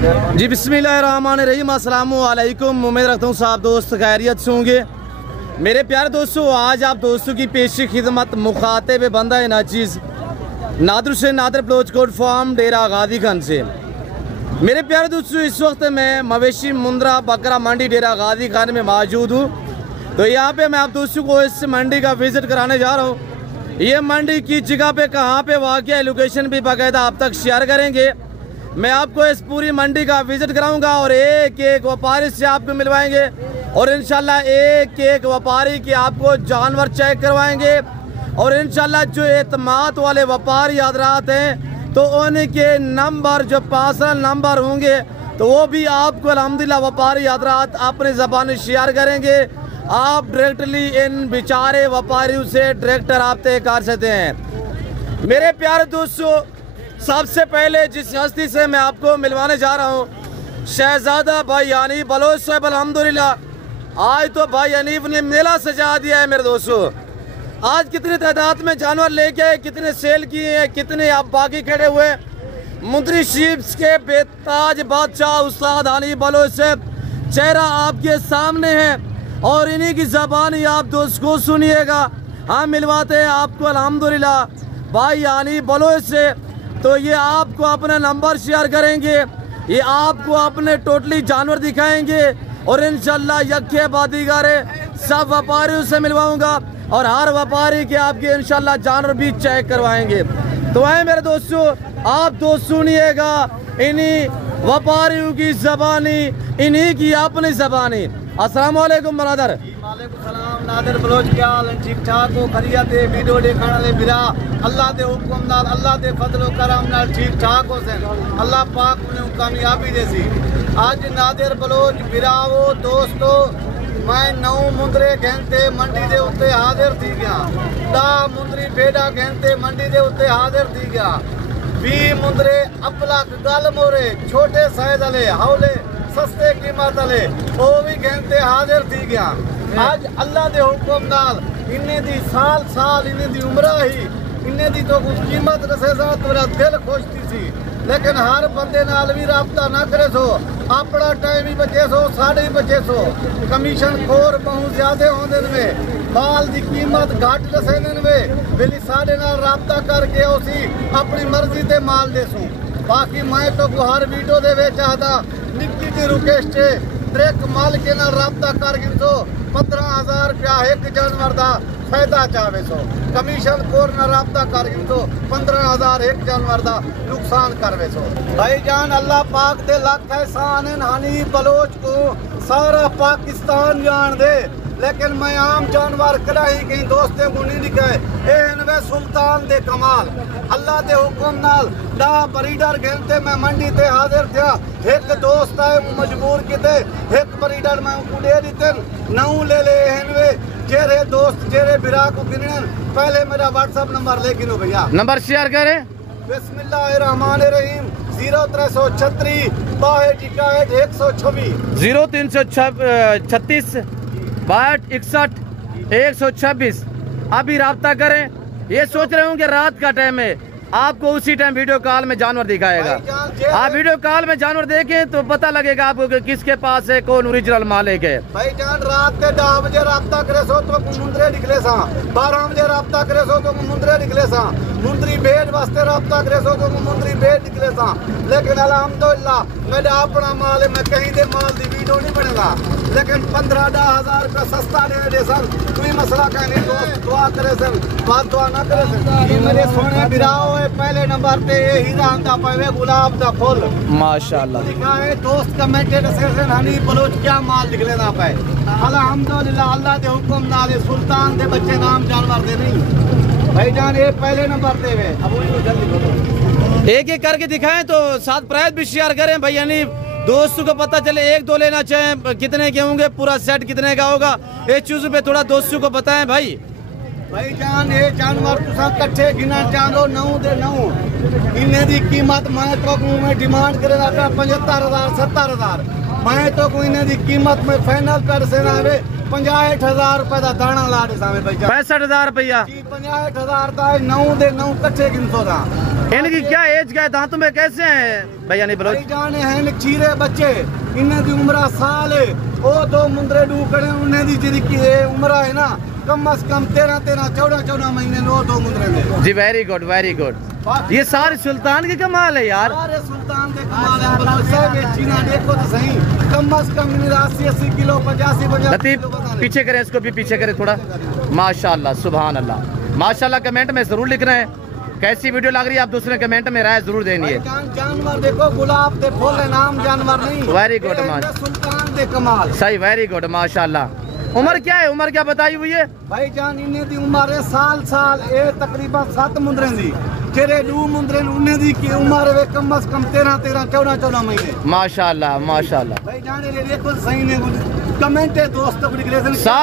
जी बिस्मिल्लाहिर्रहमानिर्रहीम, अस्सलामु अलैकुम। उम्मीद रखता हूँ साहब दोस्त खैरियत से होंगे। मेरे प्यारे दोस्तों, आज आप दोस्तों की पेशी खिदमत मुखातिब बंदा है नाचीज़ नादर से नादर बलोच कोट फार्म डेरा गाजी खान से। मेरे प्यारे दोस्तों, इस वक्त मैं मवेशी मुंद्रा बकरा मंडी डेरा गाजी खान में मौजूद हूँ। तो यहाँ पे मैं आप दोस्तों को इस मंडी का विज़िट कराने जा रहा हूँ। ये मंडी की जगह पे कहाँ पे वाक़ है, लोकेशन भी बाकायदा आप तक शेयर करेंगे। मैं आपको इस पूरी मंडी का विज़िट कराऊंगा और एक एक व्यापारी से आपको मिलवाएंगे और इंशाल्लाह एक एक व्यापारी के आपको जानवर चेक करवाएंगे। और इंशाल्लाह जो एतमाद वाले व्यापारी हज़रात हैं तो उनके नंबर जो पर्सनल नंबर होंगे तो वो भी आपको अल्हम्दुलिल्लाह व्यापारी हज़रात अपनी ज़बान शेयर करेंगे। आप डायरेक्टली इन बेचारे व्यापारियों से डायरेक्ट रब्ते कर सकते हैं। मेरे प्यारे दोस्तों, सबसे पहले जिस हस्ती से मैं आपको मिलवाने जा रहा हूँ, शहजादा भाई हनीफ बलोच साहब। अल्हम्दुलिल्लाह आज तो भाई हनीफ ने मेला सजा दिया है। मेरे दोस्तों, आज कितनी तादाद में जानवर लेके आए, कितने सेल किए हैं, कितने आप बाकी खड़े हुए। मुंद्री शीप्स के बेताज बादशाह उस्ताद हनीफ बलोच साहब चेहरा आपके सामने है और इन्हीं की ज़बानी आप दोस्त को सुनिएगा। हम मिलवाते हैं आपको अल्हम्दुलिल्लाह भाई हनीफ बलोच से। तो ये आपको अपना नंबर शेयर करेंगे, ये आपको अपने टोटली जानवर दिखाएंगे और इंशाल्लाह यक्के बादीगारे सब व्यापारियों से मिलवाऊंगा और हर व्यापारी के आपके इंशाल्लाह जानवर भी चेक करवाएंगे। तो आए मेरे दोस्तों, आप दोस्त सुनिएगा इन्हीं व्यापारियों की ज़बानी, इन्हीं की अपनी ज़बानी। अस्सलाम वालेकुम ब्रदर। वालेकुम सलाम नादर बलोच, क्या हाल है? ठीक ठाक हो? खरिया दे वीडियो देखने वाले बिरा अल्लाह दे हुक्म नाल, अल्लाह दे फजलो करम नाल ठीक ठाक हो सन। अल्लाह पाक ने कामयाबी देसी। आज नादर बलोच बिरावो दोस्तों, मैं 9 मुंदरे घंटे मंडी दे उत्ते हाजिर थी गया। 10 मुंदरी बेड़ा घंटे मंडी दे उत्ते हाजिर थी गया। 20 मुंदरे अपलक गल मोरे छोटे साइज वाले हौले सस्ते कीमत वाले वो भी घंटे हाजिर थी गया। आज अल्लाह दे हुक्म नाल इन्हें दी साल साल इन्हें दी उम्र ही इन्हें दी तो कुछ कीमत रसे सा मेरा दिल खुश थी। लेकिन हर बंदे नाल भी राबता ना करे सो, अपना टाइम ही बचे सो, साढ़े ही बचे सो। कमीशन खोर बहुत ज्यादा होने में माल की कीमत घट दसेंदे में बिली साढ़े नाल राबता करके उसी अपनी मर्जी से माल दे सो। बाकी मैं तो हर वीडियो दे वे चाहता निक्की जी रिक्वेस्ट है, ट्रैक माल के नाल राबता कर गिनसो 15,000 रुपया एक जानवर का फायदा चाहे सो। कमीशन खोर ना राबता कर गिनसो 15,000 एक जानवर का नुकसान करवे सो। भाईजान अल्लाह पाक दे लाख एहसान हनीफ बलोच को सारा पाकिस्तान जान दे, लेकिन मैं आम जानवर कहीं कहीं दोस्ते को नहीं दिखाए। ए सुल्तान दे कमाल अल्लाह दे हुक्म नाल 10 ब्रीडर घंटे मैं मंडी ते हाजिर था। एक दोस्त आए मजबूर किते एक ब्रीडर मैं उनको दे दीते 9 ले ले हनवे। जेरे दोस्त जेरे बिरा को गिनन पहले मेरा व्हाट्सएप नंबर ले गिनो भैया, नंबर शेयर करें। बिस्मिल्लाहिर्रहमानिर्रहीम 0336 62 126 0336 62 126 अभी राब्ता करें। ये सोच रहे हूँ कि रात का टाइम है, आपको उसी टाइम वीडियो कॉल में जानवर दिखाएगा। आप वीडियो कॉल में जानवर देखें तो पता लगेगा आपको कि किसके पास है, कौन ओरिजिनल मालिक है। भाई जान रात के 10 बजे राब्ता करे सो तो मुंदरे निकले सा, 12 बजे राब्ता करे सो तो मुंदरे निकले सा, मुंदरी बेड वास्ते राब्ता करे सो तो मुंदरी बेड निकले सा। लेकिन अल्हम्दुलिल्लाह मेरा अपना माल है, मैं कहीं दे माल की वीडियो नहीं बनेगा। लेकिन 15-10 हजार रुपया सस्ता दे दे सन, कोई मसला का नहीं। दोस्त दुआ करे सन, बात दुआ ना करे सन। मेरे सोने बिराओ है पहले नंबर पे ये हीरा आंदा पावे गुलाब दा फूल माशाल्लाह लिखा है। दोस्त कमेंटेड सेशन हनीफ बलोच क्या माल निकले ना पाए। अल्हम्दुलिल्लाह अल्लाह दे हुक्म नाल सुल्तान दे बच्चे नाम जानवर दे नहीं। भाईजान ये पहले नंबर पे है। अब जल्दी एक एक करके दिखाएं तो साथ प्राइस भी शेयर करें भाई हनीफ दोस्तों को पता चले। 1-2 लेना चाहें कितने के होंगे, पूरा सेट कितने का होगा, ये चीज़ पे थोड़ा दोस्तों को बताएं भाई। भाईजान ये जानवर तुसा कट्ठे गिना चाहो 9 दे 9 इन्हें दी कीमत मैं तो में डिमांड करे 75,000 70,000। मैं तो कोई इन्हें दी कीमत में फाइनल कर से ना 65,000 रुपए का दाना ला दे सामे भाई 65,000 रुपया 65,000 का 9 दे 9 कट्ठे गिनसो था। इनकी क्या एज क्या है, दांतों में कैसे हैं भैया नहीं बलोच? जाने हैं चीरे बच्चे, इन्हें दी उम्र साल है, वो दो मुंदरे डूकड़े उन्हें दी जिनकी उम्र है ना कम से कम 13-14 महीने नो दो मुंदरे में। जी वेरी गुड वेरी गुड। ये सारे सुल्तान के कमाल है यार, सारे सुल्तान के कमाल है बलोच साहब। चीना देखो तो सही, कम से कम 80 किलो 50 लतीफ पीछे करें, इसको भी पीछे करें थोड़ा। माशाल्लाह सुभान अल्लाह माशाल्लाह। कमेंट में जरूर लिख रहे हैं कैसी वीडियो लग रही है, आप दूसरे कमेंट में राय जरूर देनी है। जानवर देखो गुलाब दे फूल नाम जानवर नहीं। वेरी गुड सुल्तान दे कमाल सही वेरी गुड माशाल्लाह। उम्र क्या है, उम्र क्या बताई हुई है भाई जान? इन्हें दी उम्र है साल ए तकरीबन 7 मुंदरे दी, तेरे 2 मुंदरे उन्हें दी की उम्र है कम से कम 13-14 महीने। माशाल्लाह माशाल्लाह भाई जान ये देखो सही ने कमेंट है दोस्तों को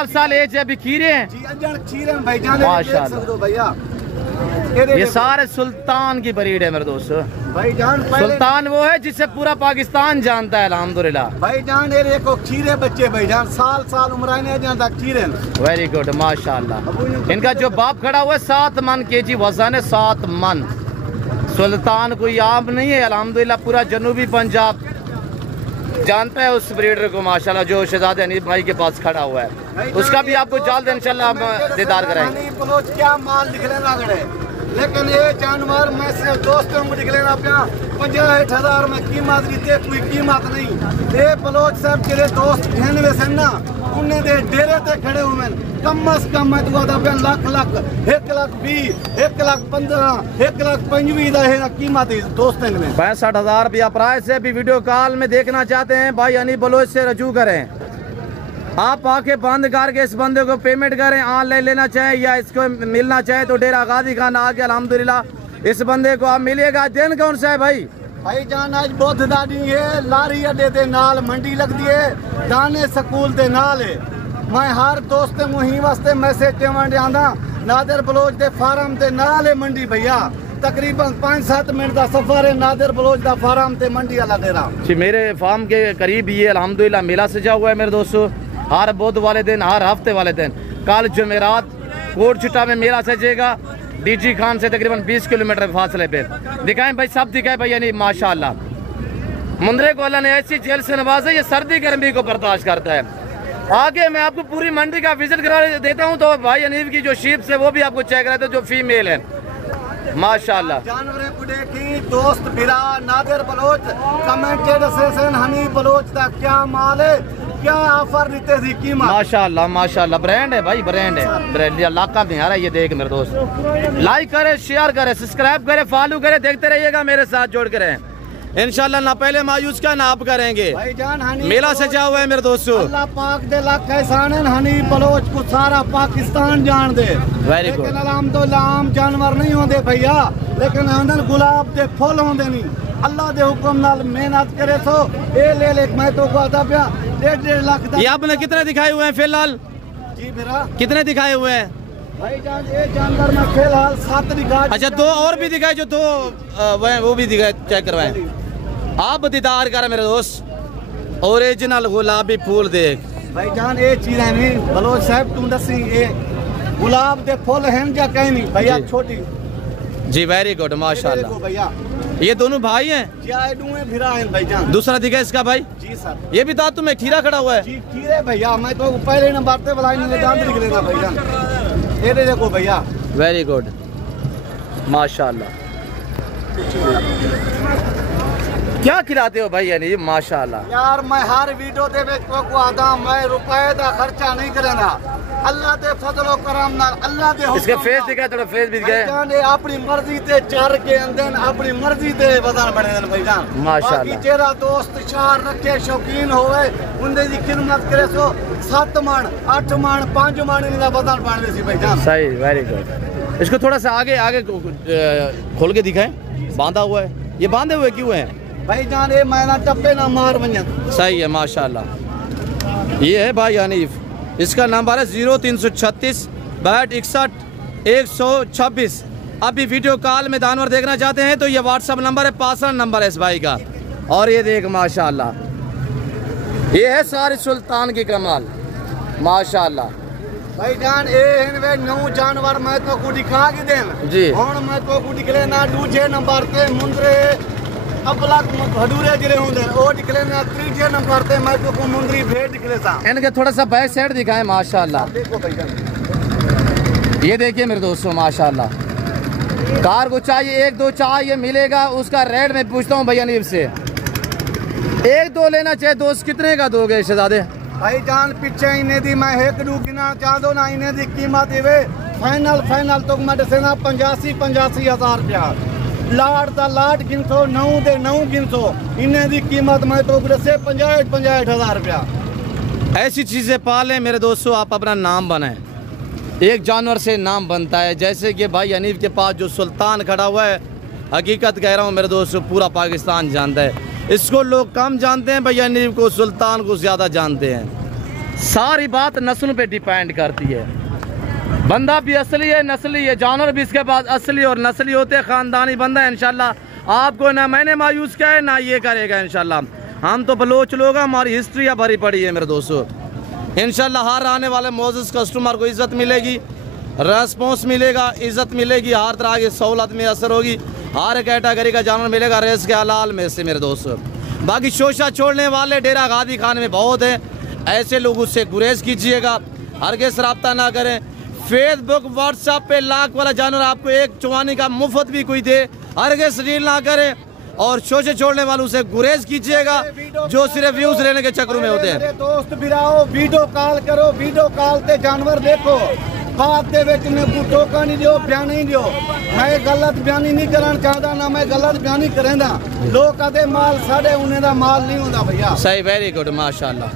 साल एज है, अभी खीरे हैं जी अजन खीरे भाई जान माशाल्लाह भैया। ये सारे सुल्तान की ब्रीड है मेरे दोस्त। भाई जान सुल्तान वो है जिसे पूरा पाकिस्तान जानता है अल्हम्दुलिल्लाह। भाई जान ये देखो खीरे बच्चे भाई जान साल उम्र नहीं जानता खीरे। वेरी गुड माशाल्लाह। इनका जो बाप खड़ा हुआ है 7 मन केजी वजन है, 7 मन। सुल्तान कोई आम नहीं है अल्हम्दुलिल्लाह, पूरा जनूबी पंजाब जानता है उस ब्रीडर को माशाल्लाह, जो शहजादे हनीफ भाई के पास खड़ा हुआ है। उसका भी आपको जल्द इंशाल्लाह हम दीदार कराएंगे। क्या माल निकले ना गड़े, लेकिन ये जानवर में से दोस्तों को निकले ना अपना 50,000 में कीमत रीते कोई कीमत नहीं। ये बलोच साहब के दोस्त ढेनवे से ना उन्हें दे डेरे ते खड़े हुए कम से कम मैं तो लाख 1,20,000 1,15,000 1,25,000 का कीमत है दोस्तों में। 65,000 रुपया प्राइस है। अभी वीडियो कॉल में देखना चाहते हैं भाई हनीफ बलोच से रजू करें। आप आके बंद करके इस बंदे को पेमेंट करें, ऑनलाइन लेना चाहे या इसको मिलना चाहे तो डेरा गाजी खान आके अल्हम्दुलिल्लाह इस बंदे को आप मिलेगा। दिन कौन सा है भाई? भाई जान आज बुध दादी है, लारी अड्डे दे नाल मंडी लगती है, दाने स्कूल दे नाल है। मैं हर दोस्त वही वास्ते मैसेज देवन जांदा, नादिर बलोच दे फार्म दे नाल है मंडी भैया। तकरीबन 5-7 मिनट का सफर है नादिर बलोच दा फार्म ते मंडी वाला डेरा जी। मेरे फार्म के करीब ये अल्हम्दुलिल्लाह मेला सजा हुआ है मेरे दोस्तों, हर बुध वाले दिन, हर हफ्ते वाले दिन। कल जुमेरात कोट छुट्टा में मेला सजेगा, डीजी खान से तकरीबन 20 किलोमीटर फासले पे। दिखाएं भाई, सब दिखाएं भाई यानी माशाल्लाह। मुंदरे को अल्लाह ने ऐसी जेल से नवाजा, ये सर्दी गर्मी को बर्दाश्त करता है। आगे मैं आपको पूरी मंडी का विजिट करा देता हूँ, तो भाई हनीफ की जो शीप्स है वो भी आपको चेक कराते हैं, जो फीमेल है माशाल्लाह। जानवरें को देखी दोस्त बिरा नादिर बलोच कमेंटेड सेशन हनीफ बलोच का क्या माल है, क्या ऑफर देते थी कीमत। माशाल्लाह माशाल्लाह ब्रांड है भाई, ब्रांड है, ब्रांड इलाका में आ रहा है। ये देख मेरे दोस्त, लाइक करे, शेयर करे, सब्सक्राइब करे, फॉलो करे, देखते रहिएगा, मेरे साथ जोड़ के रहें इंशाल्लाह। ना पहले मायूस का ना आप करेंगे। मेला सजा हुआ है मेरे दोस्तों। अल्लाह पाक दे लाख एहसान है, हनीफ बलोच को सारा पाकिस्तान जान दे। Very good. अल्हम्दुलिल्लाह आम जानवर नहीं होंगे भैया, लेकिन अंदर गुलाब दे फूल होंगे नहीं। अल्लाह दे हुक्म नाल मेहनत करे तो ये ले मैं तो कहता पिया 1.5 लाख। ये आपने कितने दिखाए हुए हैं फिलहाल? जी मेरा कितने दिखाए हुए हैं भाई जान? ये जानवर में फिलहाल 7 दिखा। अच्छा 2 और भी दिखाए, जो 2 वो भी दिखाए, चेक करवाएं। आप दीदार कर मेरे दोस्त, ओरिजिनल गुलाबी फूल देख भाई जान। ये चीज है नहीं बलोच साहब तुम दसी, ये गुलाब दे फूल हैं क्या कहीं नहीं भैया, छोटी जी। वेरी गुड माशाल्लाह भैया। ये दोनों भाई हैं जी, आए दूए फिरा हैं भाई जान। दूसरा दिखा इसका भाई? जी सर। ये भी दांतों में खीरा खड़ा हुआ है जी, खीरे भैया। मैं तो पहले नंबर पे बुलाई नहीं दांत निकले ना भाई जान। ये देखो भैया। वेरी गुड माशाल्लाह। क्या खिलाते हो भाई यानी माशाल्लाह? यार मैं हर वीडियो दे को आता, मैं रुपए का खर्चा नहीं करेगा। अल्लाह दे फजल करम नाल, अल्लाह दे इसका फेस दिखा, थोड़ा फेस भी दिखाए। जाने अपनी मर्जी ते चार के अंदर अपनी मर्जी ते वजन बढ़े देन भाई जान माशाल्लाह। तेरा दोस्त चार रखे शौकीन होवे उनदे दी खिदमत करे सो 7 मन 8 मन 5 मन इनका वजन बढ़ने सी भाई जान। सही वेरी गुड। इसको थोड़ा सा आगे आगे खोल के दिखाएं। बांधा हुआ है, ये बांधे हुए क्यों हैं भाई जान? ये मैना टप्पे ना मार बन। सही है माशाल्लाह। ये है भाई हनीफ, इसका नंबर है 0336 62 61 126। अभी वीडियो कॉल में जानवर देखना चाहते हैं तो ये व्हाट्सअप नंबर है, पासवर्ड नंबर है इस भाई का। और ये देख माशाल्लाह, ये है सारे सुल्तान की कमाल माशाल्लाह। भाईजान ए वे नौ जानवर मैं तो को दिखा के देन जी हुन मैं तो को दिखले ना दूजे नंबर पे मुंदरे अबलक भडूरे जिले होंदे ओ दिखले ना तीजे नंबर पे मैं तो को मुंदरी भेड़ दिखले सा इनके थोड़ा सा बैक साइड दिखाएं माशाल्लाह। देखो भाईजान ये देखिए मेरे दोस्तों माशाल्लाह, कार को चाहिए एक दो चाहिए मिलेगा। उसका रेट मैं पूछता हूँ भैया नीब से, एक दो लेना चाहे दोस्त कितने का दोगे शहजादे? भाईजान पीछे इन्हें दी मैं एक दू गिना चाह दो ना इन्हें दी कीमत इवे फाइनल तो मैं दसेना 85 हजार रुपया लाट दा लाट गिनसो 9 गिनसो इन्हें दी कीमत मैं तो दसे 65 हजार रुपया। ऐसी चीजें पालें मेरे दोस्तों, आप अपना नाम बनाएं। एक जानवर से नाम बनता है, जैसे कि भाई हनीफ के पास जो सुल्तान खड़ा हुआ है, हकीकत कह रहा हूँ मेरे दोस्तों, पूरा पाकिस्तान जानता है। इसको लोग कम जानते हैं, भैया हनीफ को सुल्तान को ज़्यादा जानते हैं। सारी बात नस्ल पे डिपेंड करती है। बंदा भी असली है नस्ली है, जानवर भी इसके पास असली और नस्ली होते हैं। ख़ानदानी बंदा है इंशाल्लाह। आपको ना मैंने मायूस किया है ना ये करेगा इंशाल्लाह। हम तो बलोच लोग, हमारी हिस्ट्री भरी पड़ी है मेरे दोस्तों। इंशाल्लाह हर आने वाले मोअज़्ज़ज़ कस्टमर को इज़्ज़त मिलेगी, रेस्पॉन्स मिलेगा, इज़्ज़त मिलेगी, हर तरह की सहूलत में असर होगी। हर कैटेगरी का जानवर मिलेगा रेस के हलाल में से मेरे दोस्तों। बाकी शोशा छोड़ने वाले डेरा गादी खान में बहुत हैं, ऐसे लोग उससे गुरेज कीजिएगा, हरगिज़ रब्ता ना करें। फेसबुक व्हाट्सएप पे लाख वाला जानवर आपको एक चुवानी का मुफ्त भी कोई दे, हरगिज़ डील ना करें। और शोशे छोड़ने वालों से गुरेज कीजिएगा जो सिर्फ व्यूज लेने के चक्कर में होते हैं। दोस्त बिराओ वीडियो कॉल करो, वीडियो कॉल ते जानवर देखो, बात दे विच मैं को टोका नहीं दियो, बयान नहीं दियो। मैं गलत बयानी नहीं करना चाहता ना मैं गलत बयानी करेंदा। लोग कहते माल साढ़े उन्हें दा माल नहीं होता भैया। सही, वेरी गुड माशाल्लाह।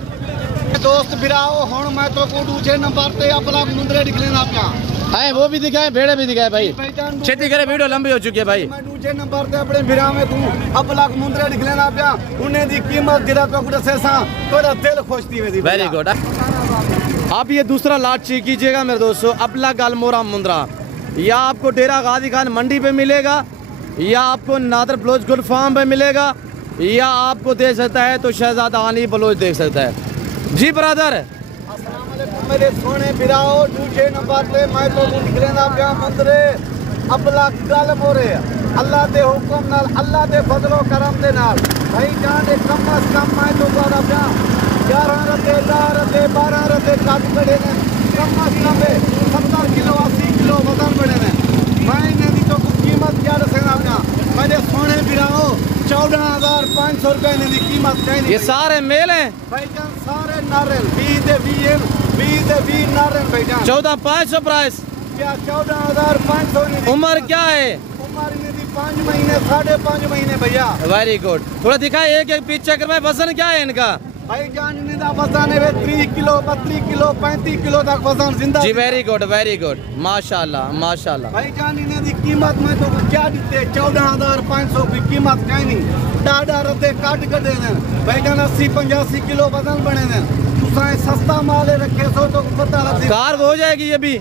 दोस्त बिराओ हुन मैं तो को दूसरे नंबर पे अपना मुंदरे दिख लेना पिया है, वो भी दिखाए भेड़े भी दिखाए भाई। खेती करे, वीडियो लंबी हो चुकी है भाई। मैं दूसरे नंबर पे अपने बिरा में तू अपना मुंदरे दिख लेना पिया, उन्हें दी कीमत गिरा तो कुछ सा तोरा दिल खुश थी वेदी। Very good. आप ये दूसरा लाट चेक कीजिएगा मेरे दोस्तों, अपला गालमोरा मुंद्रा। या आपको डेरा गाजी खान मंडी पे मिलेगा, या आपको नादर बलोच गुड फार्म पे मिलेगा, या आपको दे सकता है तो शहजादा आनी बलोच देख सकता है। जी ब्रदर, मेरे सोने बिराओ दूसरे नंबर पे मैं तो निकले ना पिया मुंदरे अपला गल मोरे अल्लाह दे हुक्म नाल, अल्लाह दे फजलो करम दे नाल भाई जान दे कम अज कम मैं तो बारा पिया 11 रते 12 रते काट खड़े ने, कम अज कम 70 किलो 80 किलो वजन बड़े ने। मैं इन्हें दी तो कीमत क्या दसेना पिया मेरे सोने बिराओ 14,500 रुपए इन्हें दी कीमत चाहिए। ये सारे मेल हैं भाईजान, सारे नारियल 20 नारियल भाईजान। 14,500 प्राइस। क्या 14,500? उम्र क्या है? उम्र इन्हें दी 5 महीने 5.5 महीने भैया। Very good. थोड़ा दिखाए एक एक पीछे कर, वजन क्या है इनका? भाईजान इन्हें दा वजन है 30 किलो 32 किलो 35 किलो तक वजन जिंदा। जी वेरी गुड माशाल्लाह माशाल्लाह। भाईजान इन्हें दी कीमत में तो क्या देते 14,500 की कीमत कहीं नहीं। डाडा रते काट कर देने भाईजान 80-85 किलो वजन बने ने। तुसाए सस्ता माल रखे सो तो पता लग कार हो जाएगी ये भी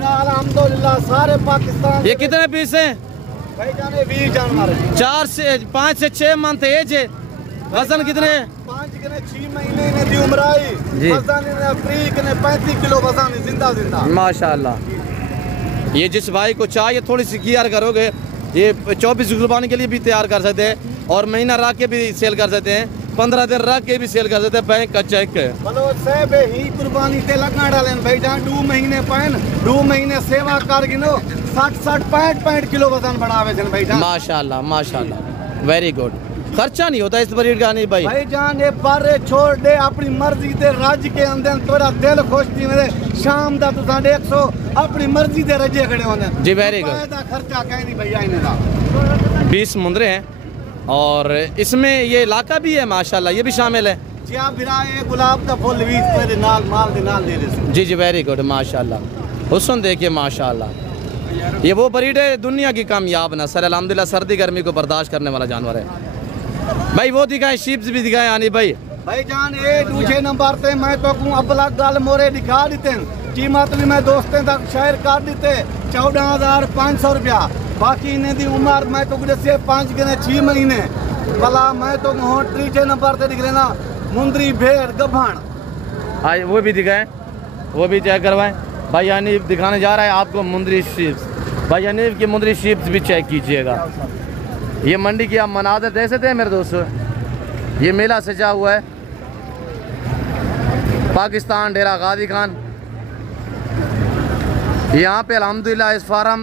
अल्हम्दुलिल्लाह सारे पाकिस्तान। ये कितने पीस हैं भाईजान? 20 जानवर 5 से 6 मंथ एज है। वजन कितने? 5 के 6 महीने ने दी उम्र आई। वजन ने अफ्रीक ने 35 किलो वजन जिंदा माशाल्लाह। ये जिस भाई को चाहिए थोड़ी सी गियर करोगे, ये 24 कुर्बानी के लिए भी तैयार कर सकते हैं, और महीना रख के भी सेल कर सकते हैं, 15 दिन रख के भी सेल कर सकते हैं। बैंक का चेक बलोच साहब ही कुर्बानी ते लगा डालें भाईजान। 2 महीने पाइन 2 महीने सेवा कर गिनो 60 65 किलो वजन बढ़ावे जन भाईजान। माशाल्लाह माशाल्लाह, वेरी गुड। खर्चा नहीं होता इस ब्रीड का नहीं भाई। भाईजान ये बारे छोड़ दे अपनी मर्जी ते रज के अंदर तोरा दिल खुश थी मेरे शाम दा तू 150 अपनी मर्जी ते रजे खड़े होने। जी वेरी गुड। खर्चा कहीं नहीं भैया इन्हें दा 20 मुंदरे हैं, और इसमें ये इलाका भी है माशाल्लाह, ये भी शामिल है। जी आप बिरा ये गुलाब का फूल भी तेरे नाल माल दे नाल दे दे। जी वेरी गुड माशाल्लाह। हुस्न देखिए माशाल्लाह, ये वो ब्रीड है दुनिया की कामयाब नस्ल, अल्हम्दुलिल्लाह सर्दी गर्मी को बर्दाश्त करने वाला जानवर है भाई। वो दिखाए शीप्स भी दिखाए आनी भाई। भाईजान ये दूसरे नंबर पे मैं तो अपना गल मोरे दिखा देते कीमत भी मैं दोस्तों तक शेयर कर देते 14,500 रुपया। बाकी इन्हें दी उम्र मैं तो दसे 5 के 6 महीने भला मैं तो तीसरे नंबर पे दिख लेना मुंदरी भेड़ गभान। हाँ वो भी दिखाए वो भी चेक करवाएं। भाई हनीफ दिखाने जा रहा है आपको मुंदरी शीप्स। भाई हनीफ की मुंदरी शीप्स भी चेक कीजिएगा। ये मंडी की आप मनाज़र देख सकते हैं मेरे दोस्तों। ये मेला सजा हुआ है पाकिस्तान डेरा गाजी खान। यहाँ पे अल्हम्दुलिल्लाह इस फार्म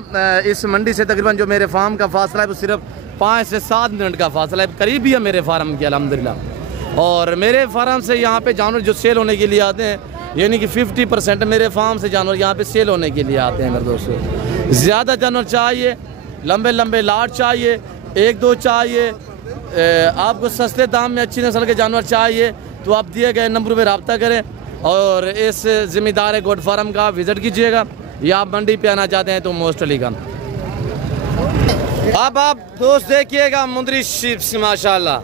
इस मंडी से तकरीबन जो मेरे फार्म का फासला है वो सिर्फ 5 से 7 मिनट का फासला है, करीब ही है मेरे फार्म के अल्हम्दुलिल्लाह। और मेरे फार्म से यहाँ पे जानवर जो सेल होने के लिए आते हैं, यानी कि 50% मेरे फार्म से जानवर यहाँ पे सेल होने के लिए आते हैं मेरे दोस्तों। ज़्यादा जानवर चाहिए, लंबे लंबे लाट चाहिए, 1-2 चाहिए, आपको सस्ते दाम में अच्छी नस्ल के जानवर चाहिए तो आप दिए गए नंबर पर रब्ता करें और इस ज़िम्मेदार गोट फार्म का विज़िट कीजिएगा। या आप मंडी पे आना चाहते हैं तो मोस्ट वेलकम। अब आप दोस्त देखिएगा मुंदरी शीप्स माशाल्लाह।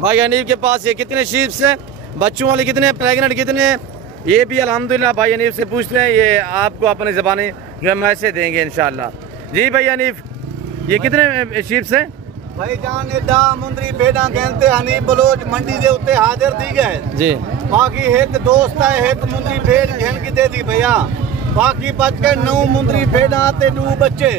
भाई हनीफ के पास ये कितने शीप्स हैं, बच्चों वाले कितने हैं, प्रेगनेंट कितने हैं, ये भी अल्हम्दुलिल्लाह भाई हनीफ से पूछ रहे हैं। ये आपको अपनी ज़बानी जो मैसेज देंगे इंशाल्लाह। जी भाई हनीफ ये कितने शीप्स हैं? भाई जान एडा मुंदरी भेड़ा कहते हनीफ बलोच मंडी के उत्ते हाजिर दी गए जी। बाकी एक दोस्त है एक मुंदरी भेड़ घेन की दे दी भैया। बाकी बच के 9 मुंदरी भेड़ा ते 2 बच्चे।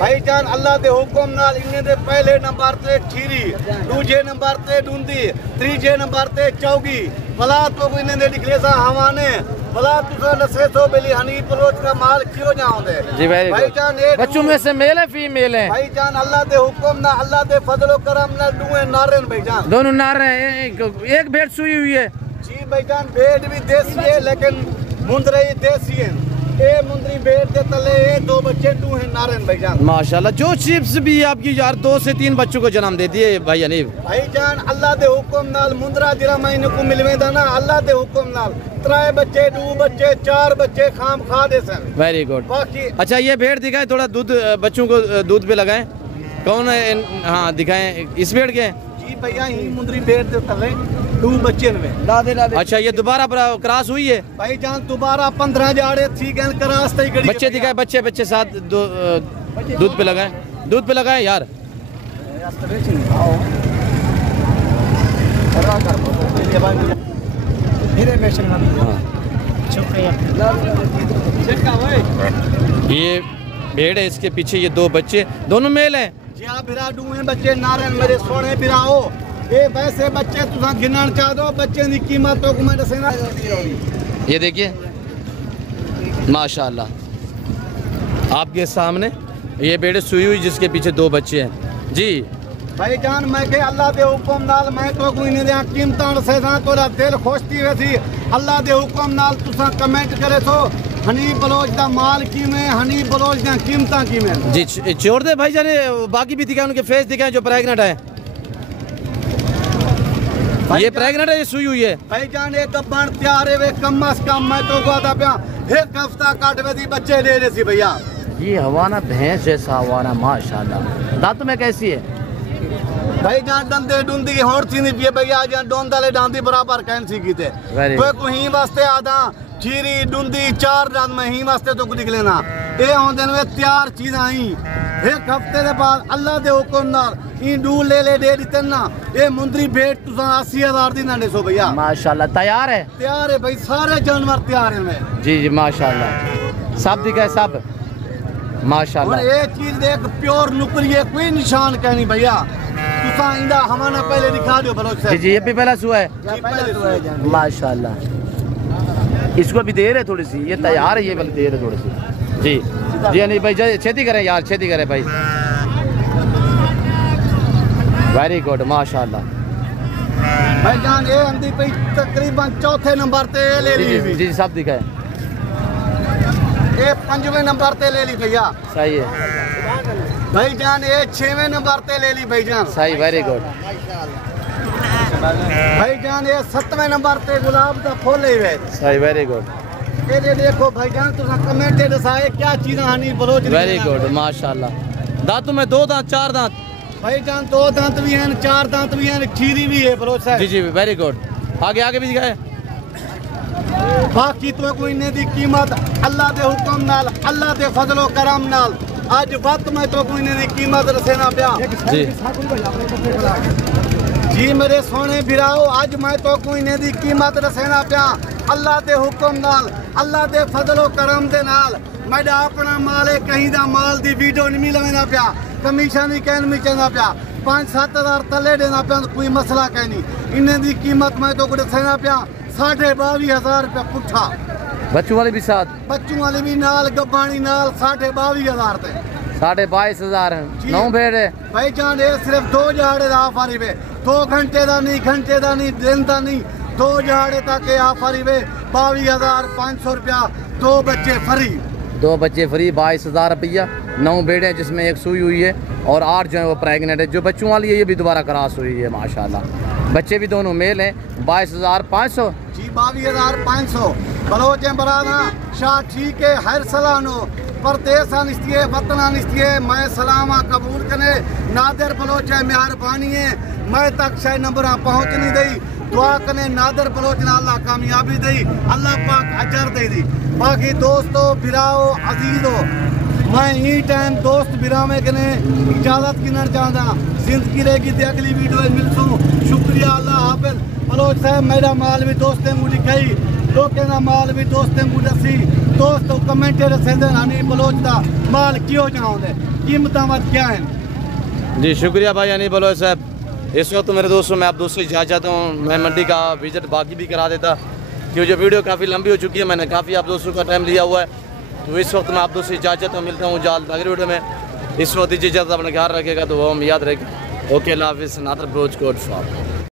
भाईजान अल्लाह के हुक्म नाल इन्हें दे पहले नंबर ते खीरी, दूजे नंबर ते डूंदी, तीजे नंबर ते चौगी। भला तो इन्हें दे निकले सा हवाने भला तुसा नसे तो बेली हनीफ बलोच का माल क्यों जाओगे जी भाईजान। बच्चों में से मेल है फीमेल है? भाईजान अल्लाह के हुक्म ना अल्लाह के फजलो करम ना दुए नारे भाईजान। दोनों नारे हैं। एक भेड़ सुई हुई है जी भाईजान। भेड़ भी देसी है लेकिन मुंदरी देसी है। ए मुंदरी भेड़ के तले ये 2 बच्चे 2 हैं नारन भाईजान माशाल्लाह। जो चिप्स भी आपकी यार 2 से 3 बच्चों को जन्म देती है भाई हनीफ। भाईजान अल्लाह के हुक्म नाल मुंदरा जिरा महीने को मिलवेदा ना अल्लाह के हुक्म नाल 3 बच्चे 2 बच्चे 4 बच्चे खाम खा दे सन। Very good. बाकी अच्छा ये भेड़ दिखाए थोड़ा दूध बच्चों को दूध पे लगाएं। कौन है? हाँ दिखाएं इस भेड़ के। जी भैया ही मुंदरी भेड़ के तले 2 बच्चे में। अच्छा ये दोबारा क्रॉस हुई है भाईजान? दोबारा 15 जाड़े थी गन क्रॉस तई गड़ी बच्चे दिखाए। बच्चे साथ दूध पे लगाएं, दूध पे लगाएं यार। ये भेड़ है, इसके पीछे ये 2 बच्चे दोनों मेल हैं। जी हाँ बिरा 2 हैं बच्चे नारायण मेरे सोने बिराओ। ये वैसे बच्चे तुसा गिनन चाह दो बच्चे की कीमत तो मैं दसेना। ये देखिए माशाल्लाह आपके सामने ये भेड़ सुई हुई जिसके पीछे 2 बच्चे हैं जी। भाईजान मैं के अल्लाह के हुक्म नाल मैं तो कोई ने कीमतां सेदा तोरा दिल खुश थी वैसी अल्लाह के हुक्म नाल तुसा कमेंट करे तो हनीफ बलोच दा माल कीमें, हनीफ बलोच दा कीमतां कीमें। जी छोड़ दे भाईजान। बाकी भी दिखाए, उनके फेस दिखाए जो प्रेग्नेंट है। ये प्रेग्नेंट है, ये सुई हुई है भाईजान। एक बन तैयार है वे कम अज कम मैं तो कहता पिया 1 हफ्ता काट वे दी बच्चे दे रहे सी भैया। ये हवाना भैंस जैसा हवाना माशाल्लाह। दांत में कैसी है भाईजान? दंदे डूंदी होर थी नहीं पिए भैया जान डोंदाले डांदी बराबर कहन सी कीते तो कोई वास्ते आदा खीरी डूंदी 4 रात में ही वास्ते तो कुछ लेना ये होंदे ने तैयार चीज आई 1 हफ्ते के बाद अल्लाह के हुक्म नाल ई डू ले दे दिते ना। ये मुंदरी भेड़ तुसा 80,000 दी ना देसो भैया माशाल्लाह। तैयार है भाई, सारे जानवर तैयार हैं जी माशाल्लाह। सब दिखाए सब माशाल्लाह। ये चीज देख प्योर नुकरी है, कोई निशान कहनी भैया। तुसा इंदा हमारा पहले दिखा दो बलोच से। जी ये भी पहला सुआ है माशाल्लाह। इसको भी देर है थोड़ी सी, ये तैयार है, ये वाली देर है थोड़ी सी जी। जी नहीं भाई छेती करें यार, छेती करें भाई। वेरी गुड माशाल्लाह। भाईजान ये अंधी पे तकरीबन 4थे नंबर ते ले ली जी सब दिखाए। ये 5वें नंबर ते ले ली भैया। सही है भाईजान। ये 6वें नंबर ते ले ली भाईजान। सही वेरी गुड भाईजान। ये 7वें नंबर पे गुलाब का फूल है। सही वेरी गुड। ये देखो भाईजान तुसा कमेंट दसाए क्या चीज हनी बलोच। वेरी गुड माशाल्लाह। दांतों में 2 दांत 4 दांत भाईजान। 2 दांत भी हैं, 4 दांत भी हैं, खीरी भी है बलोच साहब। जी वेरी गुड। आगे भी दिखाए। बाकी तो कोई ने दी कीमत अल्लाह के हुक्म नाल अल्लाह के फजलो करम नाल आज वक्त में तो कोई ने दी कीमत रसेना पिया जी। जी मेरे सोने बिराओ अज मैं तो कोई ने दी कीमत दसना पिया अल्लाह दे हुक्म नाल अल्लाह दे फजलो करम दे नाल मेरा अपना माल है कहीं दा माल दी वीडियो नहीं लवेना पिया कमीशन नहीं कहन में चंगा पिया 5-7 हज़ार तले देना पिया कोई मसला कह नहीं इन्हें दी कीमत मैं तो दसना पिया 22,500 रुपया पुट्ठा बच्चों वाले भी साथ बच्चों वाले भी नाल गब्बानी नाल 22,500 ते 22,500 9 भेड़ है भाई जान ये सिर्फ 2 झाड़े दा आफरी वे 2 घंटे दा नहीं दिन दा नहीं 2 झाड़े तक आफरी वे 22,500 रुपया 2 बच्चे फ्री 2 बच्चे फ्री 22,000 रुपया 9 बेड़े हैं जिसमें एक सुई हुई है और 8 जो है वो प्रेगनेंट है जो बच्चों वाली है ये भी दोबारा क्रॉस हुई है माशाल्लाह बच्चे भी दोनों मेल हैं 22,500 जी 22,500 बलोचे बराना शाह ठीक है हर सलानो परदेस निस्तिये वतना निस्तिये मैं सलामा कबूल कने नादर बलोच है मेहरबानी है मैं तक शायद नंबर पहुँच नहीं दई दुआ कने नादर बलोच ना अल्लाह कामयाबी दई अल्लाह पाक अजर दे दी बाकी दोस्तों बिराओ अजीजो मैं ही टाइम दोस्त बिरामे कने इजाजत गिनर चाहता जिंदगी रहेगी तो अगली वीडियो मिलसूँ शुक्रिया अल्लाह हाफिज बलोच साहब मेरा माल भी दोस्तें मुझे कही लोकें का माल भी दोस्तें मुझे दसी दोस्तों कमेंटे दसेंदे हनी बलोच का माल क्यों चाहते कीमत मत क्या है जी शुक्रिया भाई हनी बलोच साहब इस वक्त मेरे दोस्तों मैं आप दोस्तों से चाहता हूँ मैं मंडी का विजिट बाकी भी करा देता क्योंकि जो वीडियो काफ़ी लंबी हो चुकी है मैंने काफ़ी आप दोस्तों का टाइम लिया हुआ है तो इस वक्त मैं आप दोस्तों से इजाज़त हूँ मिलता हूँ जल्द अगली वीडियो में इस वक्त इजाज़त अपने ख्याल रखेगा तो वो हम याद रखें ओके अल्लाह हाफिज़ नादर बलोच कोट साहब।